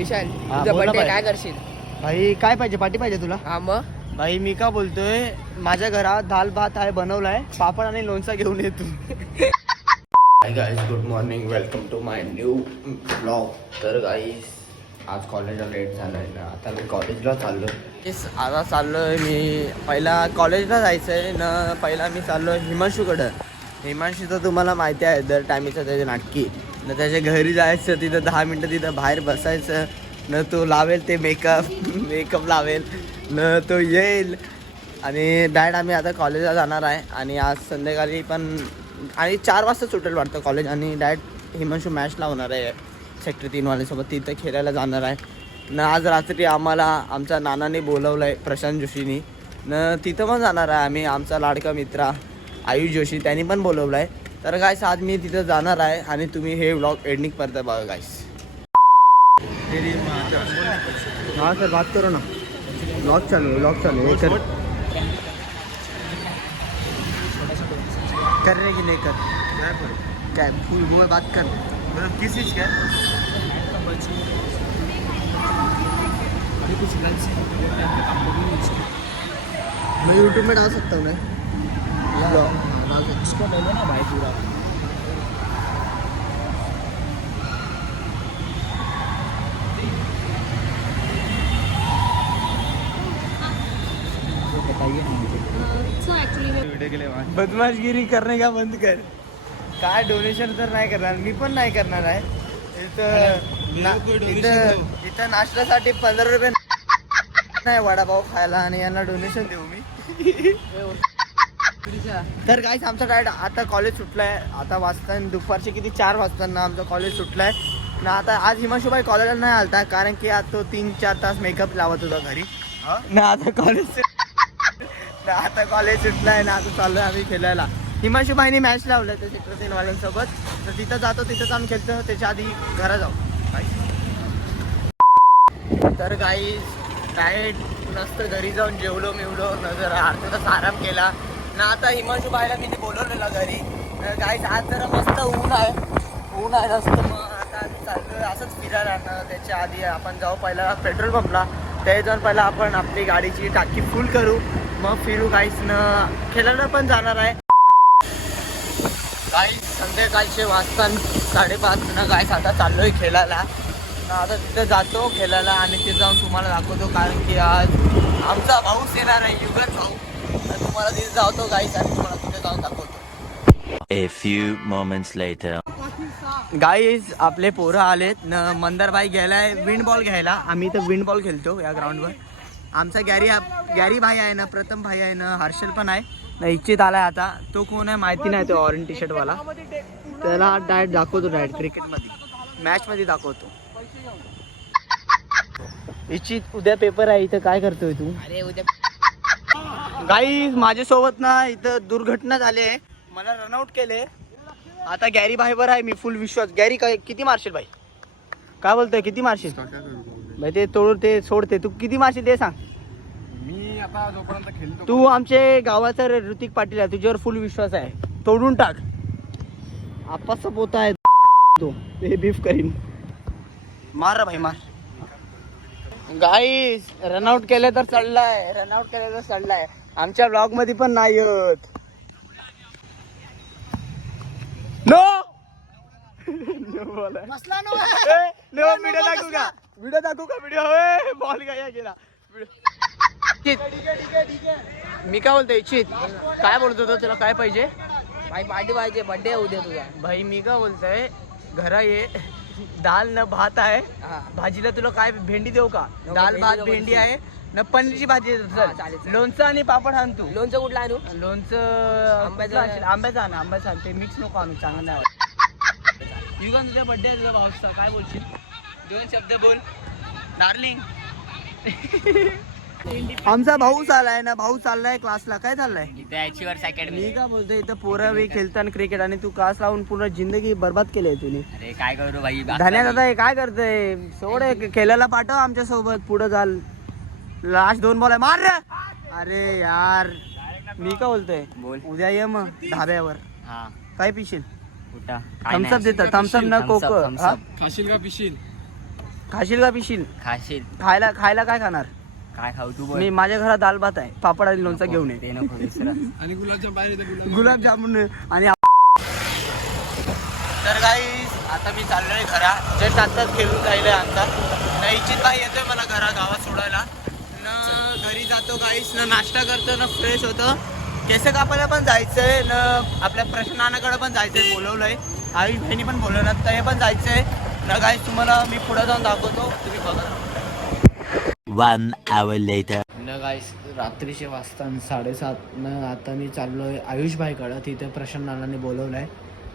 विशाल हा, तुझा बोल ना बर्थडे बाई. काय करशील? भाई काय पाहिजे पार्टी पाहिजे तुला? हा मग भाई मी का बोलतोय माझ्या घरात दाल भात आहे बनवलाय पापड आणि लोणचा घेऊन येतो. Hi guys good morning welcome to my new blog. तर गाईज आज कॉलेजला लेट झालाय ना आता मी कॉलेजला चाललो. आता चाललोय मी पहिला कॉलेजला जायचंय ना. पहिला मी चाललोय हिमांशूकडं. हिमांशू तर तुम्हाला माहिती आहे दर टायमीचं त्याचे नाटकी न. त्याच्या घरी जायचं तिथं 10 मिनटं तिथं बाहेर बसायचं न. तो लावेल ते मेकअप लावेल न. तो येईल आणि डायरेक्ट आम्ही आता कॉलेजला जाणार आहे. आणि आज संध्याकाळी पण आणि 4 वाजता सुटेल वाटतं कॉलेज. आणि डायरेक्ट हिमांशू मॅच लावणार आहे सेक्टर 3 वाल्यासोबत. तिथं खेळायला जाणार आहे न. आज रात्री आम्हाला आमच्या नानाने बोलवलं आहे प्रशांत जोशीनी न. तिथं पण जाणार आहे आम्ही. आमचा लाडका मित्र आयुष जोशी त्यांनी पण बोलवलं आहे. तर गाईस आज मी तिथं जाणार आहे आणि तुम्ही हे व्लॉग एंडिंग करता बघा गाईस. हाँ सर बात करो ना. व्लॉग चालू ये कर रहे कि नहीं कर क्या फूल वो बात कर मतलब किस चीज़ का मैं यूट्यूब में डाल सकता हूँ ना. इसको ले लो ना भाई पूरा. बदमाशगिरी करणे का बंद कर. काय डोनेशन तर नाही करणार मी पण नाही करणार आहे. इथं नाश्त्यासाठी 15 रुपये नाही वडापाव खायला आणि यांना डोनेशन देऊ मी. तर काहीच आमचं डायरेक्ट आता कॉलेज सुटलंय. आता वाजता दुपारचे किती 4 वाजताना आमचं कॉलेज सुटलंय ना. आता आज हिमांशूबाई कॉलेजला नाही आलता कारण की आज तो 3-4 तास मेकअप लावत होता घरी ना. आता कॉलेज सुटलाय ना. आता चाललोय आम्ही खेळायला. हिमांशूबाईनी मॅच लावलं ते सेक्टर 3 वाल्यांसोबत. तर तिथं जातो तिथंच आम्ही खेळतो. त्याच्या आधी घरा जाऊ. तर काही काय नसतं घरी जाऊन जेवलो न जरा अर्धा तास आराम केला ना. आता हिमांशूबाईला मी बोलवलेला घरी. काहीच आज जरा मस्त ऊन आहे जास्त. मग आता चाललोय असंच फिरायला ना. त्याच्या आधी आपण जाऊ पहिला पेट्रोल पंपला. त्याच्या जाऊन पहिला आपण आपली गाडीची टाकी फुल करू मग फिरू. काहीच न खेळायला पण जाणार आहे. काही संध्याकाळचे वाजता 5:30 ना. काहीच आता चाललोय खेळायला ना. आता तिथं जातो खेळायला आणि तिथं जाऊन तुम्हाला दाखवतो कारण की आज आमचा भाऊच येणार आहे युगल भाऊ. तर तुम्हाला तिथे जातो गाईस आणि तुम्हाला तिथे जाऊन दाखवतो. A few moments later. Guys आपले पोरं आलेत न. मंदारबाई गेलाय विंड बॉल घ्यायला. आम्ही इथं विंड बॉल खेळतो या ग्राउंडवर. आमचा गॅरी भाई आहे ना. प्रथम भाई आहे ना. हर्षल पण आहे ना. इच्छित आलाय आता. तो कोण आहे माहिती नाही. तो ऑरेंज टी शर्ट वाला. त्याला डायरेक्ट दाखवतो डायरेक्ट क्रिकेटमध्ये मॅचमध्ये दाखवतो. इच्छित उद्या पेपर आहे. इथं काय करतोय तू? अरे उद्या गाईज माझ्यासोबत ना इथं दुर्घटना झाली आहे. मला रनआउट केले. आता गॅरी भाईवर आहे मी फुल विश्वास. गॅरी काय किती मारशील भाई? काय बोलतोय किती मारशील भाई? ते तोड ते सोडते. तू किती मारशील ते सांग. मी आता जोपर्यंत खेळतो तू आमचे गावाचा ऋतिक पाटील आहे. तुझ्यावर फुल विश्वास आहे. तोडून टाक. आपाचा पोता आहे तो. ते बीफ करीन. मार रे भाई मार. गाईस रनआउट केले तर चढलाय. आमच्या ब्लॉग मध्ये पण नाही होत. नो बसला ना. व्हिडिओ दाखवू का व्हिडिओ बॉल काय गेला. मी काय बोलतोय इच्छित काय बोलतो तो तुला काय पाहिजे भाई पार्टी पाहिजे. बर्थडे उद्या तुझा. भाई मी काय बोलतोय घरा ये. दाल न भात आहे. हा. भाजीला तुला काय भेंडी देऊ का? दाल भेंडी भात नको भेंडी देऊ. आहे न. पनीरची भाजी हा, चालेल. लोणचं आणि पापड आण तू. लोणचं कुठला आणू? लोणचं आंब्याचं. आंब्याचं आण ते मिक्स नको आणू चांगलं नाही. युगान तुझ्या बर्थडे आहे तुझ्या भाऊचा. काय बोलशील? 2 शब्द बोल डार्लिंग. आमचा भाऊ चाललाय ना. भाऊ चाललाय क्लासला. काय चाललाय? मी का बोलतोय इथं पोरं वे खेळताना क्रिकेट आणि तू क्लास लावून पूर्ण जिंदगी बर्बाद केली आहे तुम्ही. अरे काय करू भाई. धन्या दादा हे काय करतोय? सोड खेळायला पाठव आमच्या सोबत. पुढे चाल. लास्ट 2 बॉल आहे. मार रे. अरे यार मी का बोलतोय बोल. उद्या ये मग धाब्यावर. हा काय पिशील? कुठं थम्सअप देतात. थम्सअप न कोक. खाशील का पिशील? खाशील का पिशील? खाशील. खायला खायला काय खाणार? काय खाऊ तू बोल. मी माझ्या घरात दाल भात आहे, पापड आणि लोणचं घेऊन ये. ते नको दुसरं. आणि गुलाबजाम बाहेर येते गुलाबजामुन आणि तर गाईस आता मी चाललोय घरा. जस्ट आताच खेळून राहिलोय आता. न इच्छित भाई येतोय मला गावात सोडायला. न घरी जातो गाईस, न नाश्ता करतो, न फ्रेश होतो. केस कापायला पण जायचंय, न आपल्या प्रश्न नानाकडे पण जायचंय, बोलवलंय. आयुष भाईनी पण बोलवलं, तर हे पण जायचंय. न गाईस तुम्हाला मी पुढे जाऊन दाखवतो, तुम्ही बघा. 1 hour later. न गाईस रात्रीचे वाजता 7:30 न आता मी चाललोय आयुष भाईकडं. तिथे प्रशांत नानाने बोलवलंय.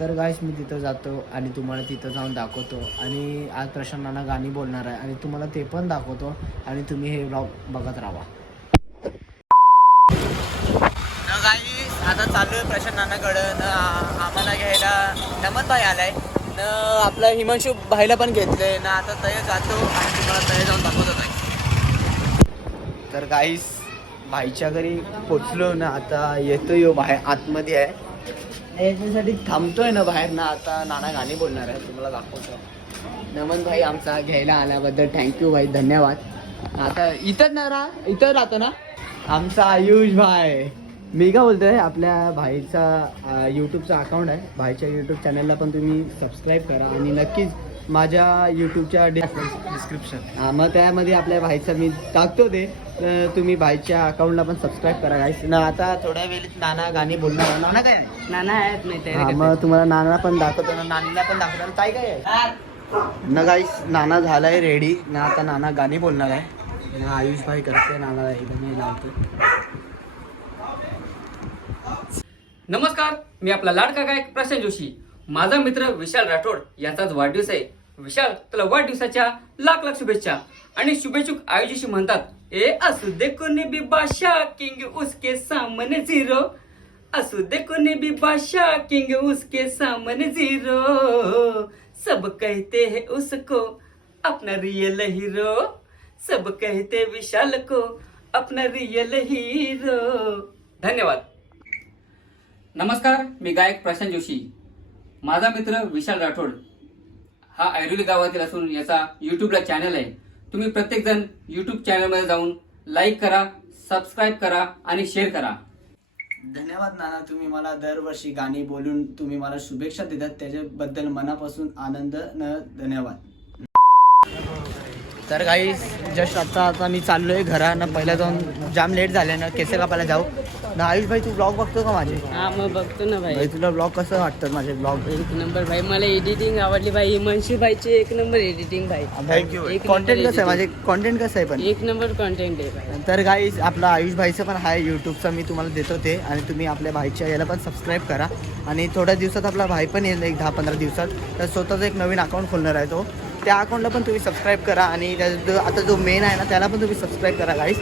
तर गाईस मी तिथं जातो आणि तुम्हाला तिथं जाऊन दाखवतो. आणि आज प्रशांत नाना गाणी बोलणार आहे आणि तुम्हाला ते पण दाखवतो. आणि तुम्ही हे ब्लॉग बघत राहा. न गाईस आता चाललोय प्रशांत नानाकडं. न आम्हाला घ्यायला नमन भाई आलाय. न आपला हिमांशू भाईला पण घेतलंय. न आता तय जातो आणि तुम्हाला तय जाऊन दाखवतो. तर गाईस भाईच्या घरी पोचलो ना. आता येतोय यो बाहेर, आतमध्ये आहे. याच्यासाठी थांबतोय ना बाहेर ना. आता नाना गाणी बोलणार आहे, तुम्हाला दाखवतो. नमन भाई आमचा घ्यायला आल्याबद्दल थँक्यू भाई, धन्यवाद. आता इथंच ना इथं राहतो ना आमचा आयुष भाई. मी काय बोलतोय, आपल्या भाईचा यूट्यूबचा अकाउंट आहे. भाईच्या यूट्यूब चॅनलला पण तुम्ही सबस्क्राईब करा. आणि नक्कीच माझ्या यूट्यूबच्या डिस्क्रिप्शन मग त्यामध्ये आपल्या भाईचं मी टाकतो ते. तुम्ही भाईच्या अकाउंटला पण सबस्क्राईब करा गाईस. ना आता थोड्या वेळेत नाना गाणी बोलणार. नाना काय आहे? नाना आहेत नाही हा, मग तुम्हाला नाना पण दाखवतो ना, नानीला पण दाखवतो ना. काय काय आहे ना गाईस. नाना झालाय रेडी ना. आता नाना गाणी बोलणार आहे ना. आयुष भाई करते, नाना एकदम लावते. नमस्कार, मी आपला लाडका गायक प्रशांत जोशी. माझा मित्र विशाल राठोड याचाच वाढदिवस आहे. विशाल, तुला वाढदिवसाच्या लाख लाख शुभेच्छा. आणि शुभेच्छुक आयुषी म्हणतात, ए असू दे कोणी भी बादशाह किंग उसके सामने झिरो. असू दे कोणी भी बादशाह किंग उसके सामने झिरो. सब कहते हैं उसको अपना रियल हीरो. सब कहते विशाल को अपना रियल हीरो. धन्यवाद. नमस्कार, मी गायक प्रशांत जोशी. माझा मित्र विशाल राठोड हा ऐरोली गावातील असून याचा यूट्यूबला चॅनल आहे. तुम्ही प्रत्येक जण यूट्यूब चॅनलमध्ये जाऊन लाईक करा, सबस्क्राईब करा आणि शेअर करा. धन्यवाद नाना, तुम्ही मला दरवर्षी गाणी बोलून तुम्ही मला शुभेच्छा देतात, त्याच्याबद्दल मनापासून आनंद न धन्यवाद. तर काही जस्ट आता मी चाललोय घरा ना. पहिला जाऊन जाम लेट झाले ना, केस कापायला जाऊ ना. आयुष भाई तू ब्लॉग बघतो का माझे? हा मग बघतो ना भाई. भाई तुला ब्लॉग कसं वाटतं माझे ब्लॉग? एक नंबर भाई, मला एडिटिंग आवडली भाई. मनशी भाईचे एक नंबर एडिटिंग भाई. थँक्यू. एक कॉन्टेंट नंबर कसं आहे माझे? कॉन्टेंट कसं आहे पण? एक नंबर कॉन्टेंट आहे भाई. तर गाईज आपला आयुष भाईचं पण आहे यूट्यूबचं, मी तुम्हाला देतो ते. आणि तुम्ही आपल्या भाईच्या याला पण सबस्क्राईब करा. आणि थोड्या दिवसात आपला भाई पण येईल, एक 10-15 दिवसात. तर स्वतःचं एक नवीन अकाउंट खोलणार आहे तो. त्या अकाउंटला पण तुम्ही सबस्क्राईब करा. आणि आता जो मेन आहे ना त्याला पण तुम्ही सबस्क्राईब करा गाईज.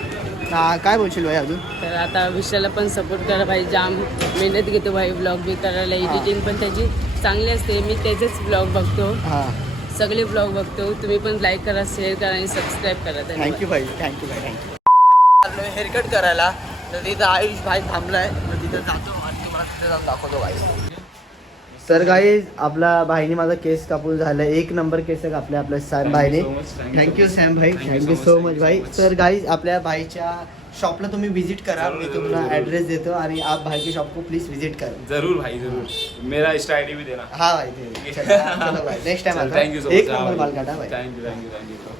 काय बोलशील भाई अजून? तर आता विशालला पण सपोर्ट करा भाई. जाम मेहनत घेतो भाई ब्लॉग बी करायला. एडिटिंग पण त्याची चांगली असते. मी त्याचेच ब्लॉग बघतो, हां सगळे ब्लॉग बघतो. तुम्ही पण लाईक करा, शेअर करा आणि सबस्क्राईब करा. थँक्यू भाई, थँक्यू भाई, थँक्यू. चाललोय हेअरकट करायला. तर तिथं आयुष भाई थांबलाय. तर तिथं जातो आणि तुम्हाला तिथे जाऊन दाखवतो भाई. तर गाईज आपला भाईने माझा केस कापून झाला. एक नंबर केस कापले आपल्या सॅम भाईने. थँक्यू सॅम भाई, थँक्यू सो मच भाई. तर गाईज आपल्या भाईच्या शॉपला तुम्ही विजिट करा. मी तुम्हाला ॲड्रेस देतो आणि आप भाई के शॉप को प्लीज विजिट करा. जरूर भाई, जरूर. मेरा इंस्टा आईडी भी देना. हा भाई, चलो भाई, नेक्स्ट टाइम आता. Thank you so much. एक नंबर माल काढा भाई. थँक्यू.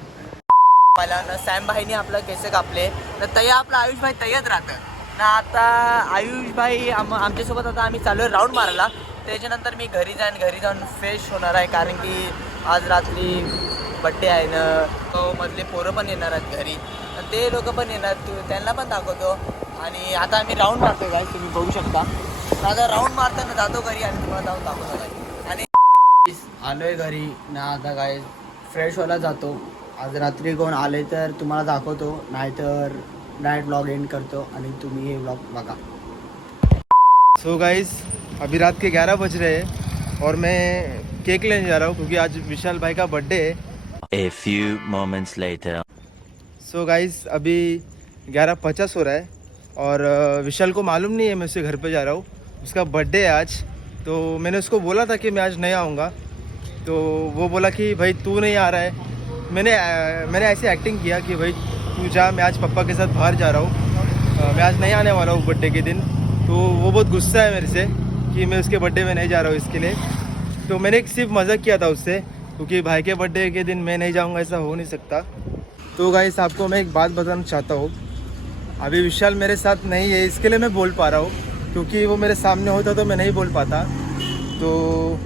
मला ना सॅम भाईने आपला केस कापले. तर तया आपला आयुष भाई तयात राहतं ना. आता आयुष भाई आमच्यासोबत आता आम्ही चालू आहे राऊंड मारायला. त्याच्यानंतर मी घरी जाऊन फ्रेश होणार आहे. कारण की आज रात्री बड्डे आहे ना. तो मधले पोरं पण येणार आहेत घरी. तर ते लोक पण येणार, त्यांना पण दाखवतो. आणि आता आम्ही राऊंड मारतो काय, तुम्ही बघू शकता. आता राऊंड मारताना जातो घरी आणि तुम्हाला जाऊन दाखवतो काय. आणि आलो आहे घरी ना. आता काय फ्रेश व्हायला जातो. आज रात्री कोण आले तर तुम्हाला दाखवतो, नाहीतर नाईट ब्लॉग एंड करतो आणि तुम्ही हे ब्लॉग बघा. सो गाइस अभी रात के 11 बज रहे हैं और मैं केक लेने जा रहा हूँ क्योंकि आज विशाल भाई का बर्थडे है. A few moments later. So guys अभी 11:50 हो रहा है और विशाल को मालूम नहीं है मैं उसके घर पे जा रहा हूँ. उसका बर्थडे है आज. तो मैंने उसको बोला था कि मैं आज नहीं आऊँगा. तो वो बोला कि भाई तू नहीं आ रहा है मैंने ऐसी एक्टिंग किया कि भाई तू जा, मैं आज पापा के साथ बाहर जा रहा हूँ, मैं आज नहीं आने वाला हूँ बर्थडे के दिन। तो वो बहुत गुस्सा है मेरे से कि मैं उसके बर्थडे में नहीं जा रहा हूँ इसके लिए। तो मैंने सिर्फ मज़ाक किया था उससे, क्योंकि भाई के बर्थडे के दिन मैं नहीं जाऊँगा ऐसा हो नहीं सकता। तो गाइस आपको मैं एक बात बताना चाहता हूँ, अभी विशाल मेरे साथ नहीं है इसके लिए मैं बोल पा रहा हूँ, क्योंकि वो मेरे सामने होता तो मैं नहीं बोल पाता। तो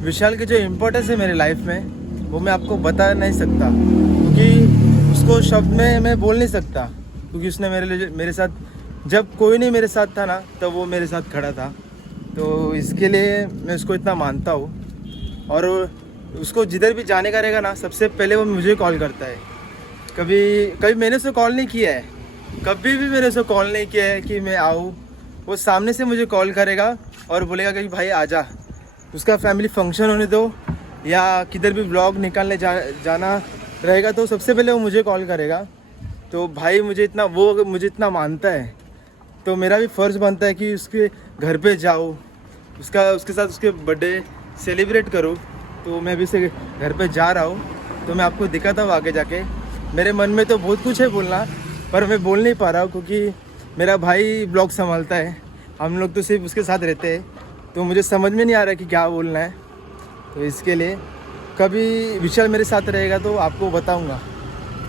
विशाल की जो इम्पोर्टेंस है मेरी लाइफ में वो मैं आपको बता नहीं सकता, क्योंकि उसको शब्द में मैं बोल नहीं सकता, क्योंकि उसने मेरे साथ जब कोई नहीं मेरे साथ था ना तब वो मेरे साथ खड़ा था। तो इसके लिए मैं उसको इतना मानता हूँ। और उसको जिधर भी जाने का रहेगा ना सबसे पहले वो मुझे कॉल करता है। कभी मैंने उसे कॉल नहीं किया है, कभी भी मैंने उसे कॉल नहीं किया है कि मैं आऊँ। वो सामने से मुझे कॉल करेगा और बोलेगा कि भाई आजा, उसका फैमिली फंक्शन होने दो या किधर भी व्लॉग निकालने जाना रहेगा तो सबसे पहले वो मुझे कॉल करेगा। तो भाई मुझे इतना मानता है, तो मेरा भी फ़र्ज़ बनता है कि उसके घर पे जाऊँ, उसके साथ उसके बर्थडे सेलिब्रेट करूँ। तो मैं अभी से घर पे जा रहा हूँ, तो मैं आपको दिखाता हूँ आगे जाके। मेरे मन में तो बहुत कुछ है बोलना, पर मैं बोल नहीं पा रहा हूँ क्योंकि मेरा भाई ब्लॉग संभालता है, हम लोग तो सिर्फ उसके साथ रहते हैं, तो मुझे समझ में नहीं आ रहा कि क्या बोलना है। तो इसके लिए कभी विशाल मेरे साथ रहेगा तो आपको बताऊँगा।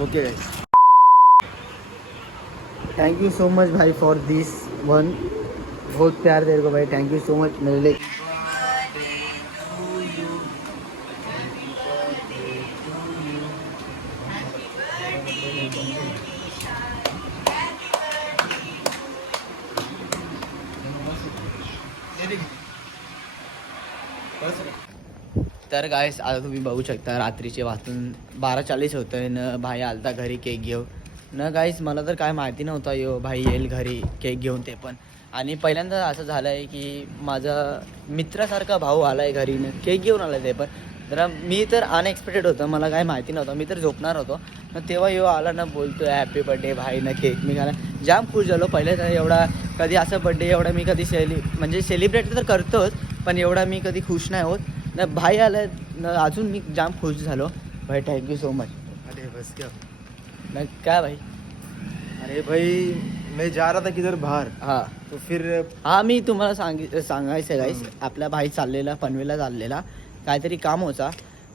Okay guys, thank you so much भाई फॉर दिस वन, बहुत प्यार तेरे को भाई, थैंक यू सो मच मेरे लिए। तर गायस आता तुम्ही बघू शकता रात्रीचे वाजून 12:40 होतं आहे न भाई आलता घरी केक घेऊन न। गाईस मला तर काय माहिती नव्हता यो भाई येईल घरी केक घेऊन, ते पण आणि पहिल्यांदा असं झालं आहे की माझा मित्रासारखा भाऊ आला आहे घरी न केक घेऊन आला ते पण जरा मी तर अनएक्सपेक्टेड होतं, मला काय माहिती नव्हतं, मी तर झोपणार होतो न तेव्हा यो आला ना बोलतो हॅपी बर्थडे भाई न केक मी खाला जाम खुश झालो। पहिले तर एवढा कधी असं बड्डे एवढा मी कधी सेलिब्रेट तर करतोच, पण एवढा मी कधी खुश नाही होत न। भाई आला न अजून मी जाम खुश झालो भाई, थँक्यू सो मच। अरे बस क्या न काय भाई, अरे भाई मैं जा रहा था किधर बाहर, हां तो फिर हां मी तुम्हाला सांगायचं गाईस, आपला भाई चाललेला पनवेलला चाललेला, काहीतरी काम होता,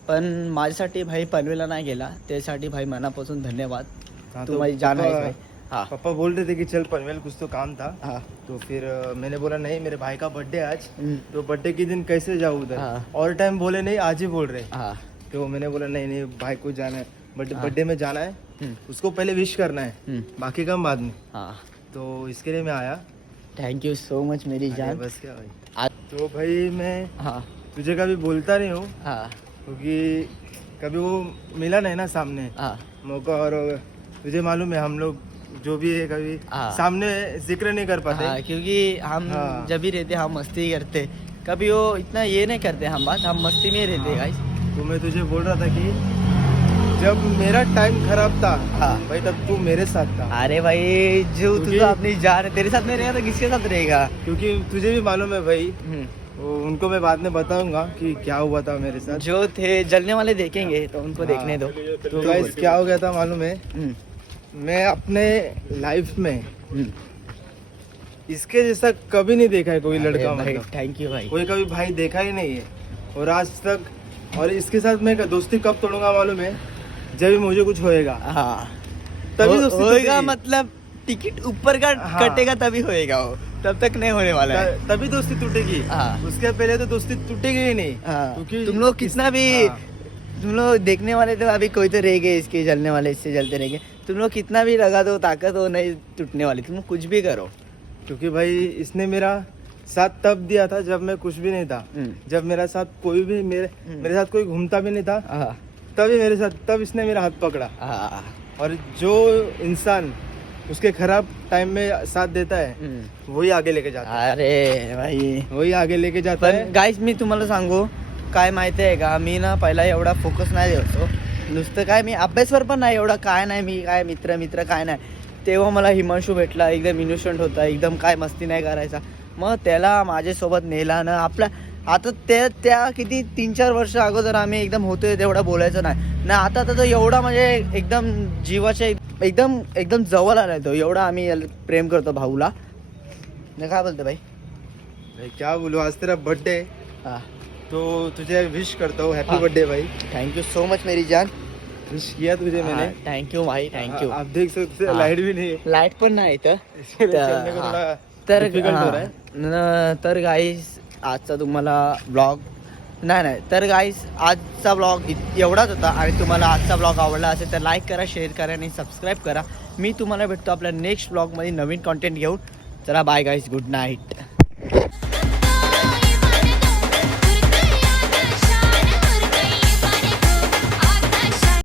पण माझ्यासाठी भाई पनवेलला नाही गेला, त्यासाठी भाई मनापासून धन्यवाद। हाँ, तू माझी जान आहेस भाई। हाँ पापा बोल रहे थे कि चल पनवेल कुछ तो काम था। हाँ तो फिर मैंने बोला नहीं मेरे भाई का बर्थडे आज, हम्म, तो बर्थडे के दिन कैसे जाऊँ उधर। हाँ। और टाइम बोले नहीं आज ही बोल रहे, हाँ तो मैंने बोला नहीं भाई को जाना है, हाँ। बर्थडे में जाना है, हम्म, उसको पहले विश करना है, बाकी काम बाद में। हाँ तो इसके लिए मैं आया। थैंक यू सो मच मेरी अरे जान। बस क्या भाई, आज तो भाई मैं हाँ तुझे कभी बोलता नहीं हूँ हाँ क्योंकि कभी वो मिला नहीं ना सामने हाँ मौका, और तुझे मालूम है हम लोग जो भी है कभी हाँ। सामने जिक्र नहीं कर पाते। हाँ, क्योंकि हम हाँ। जब भी रहते हम मस्ती करते, कभी वो इतना ये नहीं करते हम बात, हम मस्ती में रहते हाँ। गाइस। तो मैं तुझे बोल रहा था कि जब मेरा टाइम खराब था हाँ। भाई तब तू मेरे साथ था, अरे भाई जो तू क्योंकि- तो अपनी जान है, तेरे साथ नहीं रहेगा तो किसके साथ रहेगा। क्योंकि तुझे भी मालूम है भाई, वो उनको मैं बाद में बताऊंगा कि क्या हुआ था मेरे साथ। जो थे जलने वाले देखेंगे तो उनको हाँ। देखने दो। तो गाइस क्या हो गया था मालूम है, हम्म, मैं अपने लाइफ में हम्म। इसके जैसा कभी नहीं देखा है कोई अरे लड़का, भाई मतलब थैंक यू भाई। कोई कभी भाई देखा ही नहीं है और आज तक। और इसके साथ मैं दोस्ती कब तोड़ूंगा मालूम है, जब भी मुझे कुछ होएगा हाँ तभी दोस्ती होएगा, टूटेगी। मतलब टिकट ऊपर का हाँ। कटेगा तभी होएगा वो, तब तक नहीं होने वाला है। तभी दोस्ती टूटेगी, हाँ। उसके पहले तो दोस्ती टूटेगी ही नहीं। हाँ, क्योंकि तुम लोग कितना भी हाँ। तुम लोग देखने वाले तो अभी कोई तो रहेंगे इसके जलने वाले, इससे जलते रहेंगे, तुम लोग कितना भी लगा दो ताकत वो नहीं टूटने वाली, तुम लोग कुछ भी करो। क्योंकि भाई इसने मेरा साथ तब दिया था जब मैं कुछ भी नहीं था, जब मेरा साथ कोई भी मेरे साथ कोई घूमता भी नहीं था, हाँ तभी मेरे साथ तब इसने मेरा हाथ पकड़ा। हाँ और जो इंसान उसके खराब टाइम में साथ देता है वही आगे लेके जाता है, अरे भाई वही आगे लेके जाता पण है। गाईज मी तुम्हाला सांगू काय माहिती आहे का, मी ना पहिला एवढा फोकस नाही देतो, नुसतं काय मी अभ्यासवर पण नाही एवढा, काय नाही मी काय मित्र काय नाही। तेव्हा मला हिमांशू भेटला, एकदम इनोसंट होता, एकदम काय मस्ती नाही करायचा, मग त्याला माझ्यासोबत नेला ना, आपला आता त्या किती 3-4 वर्ष अगोदर आम्ही एकदम होतोय तेवढा बोलायचं नाही आता तर तो एवढा म्हणजे एकदम जीवाच्या एकदम एकदम जवळ आलाय तो, एवढा आम्ही प्रेम करतो भाऊला. नाही काय बोलतो भाई? भाई क्या बोलूं, आज तेरा बर्थडे हां, तो तुझे विश करता हूँ, हैप्पी बर्थडे भाई. थँक्यू सो मच मेरी जान. विश किया तुझे मैंने. थँक्यू भाई, थँक्यू. आप देख सकते हाँ. लाइट भी नहीं है, लाईट पण नाही इथं. इसके लिए चलने को हाँ. थोड़ा तर difficult हो रहा है. तर गाईस आजचा तुम्हाला ब्लॉग नाही तर गाईस आजचा ब्लॉग एवढाच होता. आणि तुम्हाला आजचा ब्लॉग आवडला असेल तर लाईक करा, शेअर करा आणि सबस्क्राईब करा. मी तुम्हाला भेटतो आपल्या नेक्स्ट ब्लॉगमध्ये नवीन कॉन्टेंट घेऊन. चला बाय गाईस, गुड नाईट.